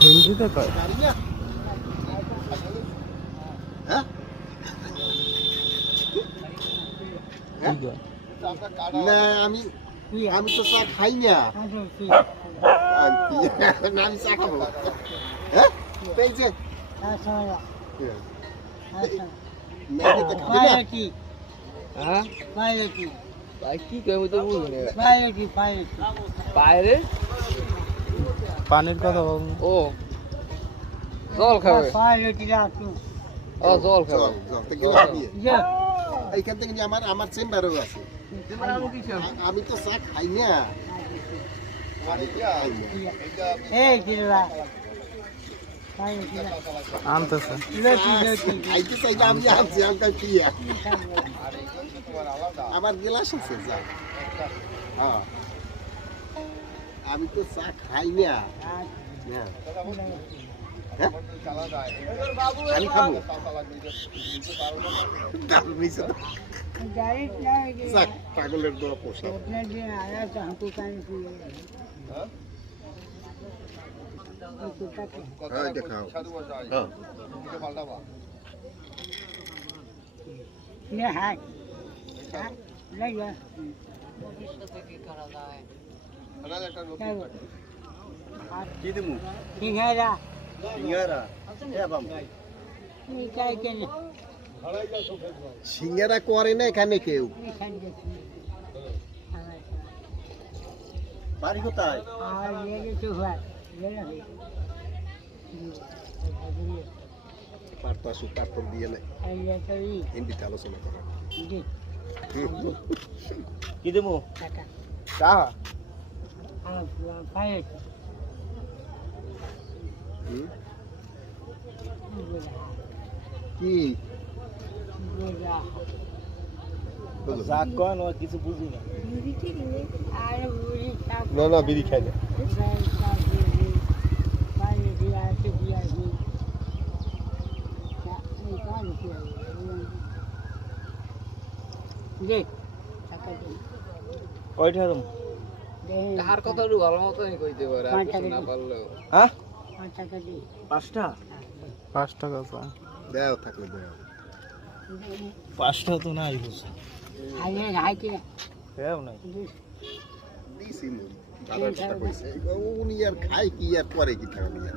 হিন্দিতে কয় হ্যাঁ না আমি আমি তো চা খাই না আমি চা খাবো হ্যাঁ এই যে পানির কথা ও জল খাবে ও জল খাবে এইখান থেকে আমার আমার চেম্বারও আছে আমি তো চা খাই না আনতেছে খাইতে চাইলে আমি আনছি আমার কি আমার গ্লাস আছে যা হ্যাঁ আমি তো চা খাই না আমি খাবো পাগলের দোয়া পোষা দেখাও কি দেবো সিঙ্গারা সিঙ্গারা করে না এখানে কেউ বাড়ি কোথায় পার্থ দিয়ে নেই হিন্দিতে আলোচনা করা কি দেবো চা কি কিছু বুঝি না না বিড়ি খাই না কয়টা রুম তাহার কথা একটু ভালো মতনই কইতে পারে আর কিছু না পারলেও হ্যাঁ 5টা 5 টাকা চা দাও থাকলে দাও 5টা তো নাই বুঝছো হ্যাঁ নাই দিছি মু দাদা টাকা কইছে উনি আর খায় কি আর করে কি টাকা নিয়ে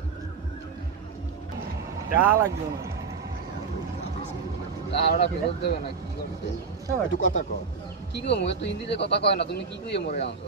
চা লাগবে না তাহলে ফেরত দেবে না কি করবে একটু কথা কও কি গো মুই তো হিন্দিতে কথা কয় না তুমি কি কইয়ে মরে আনছো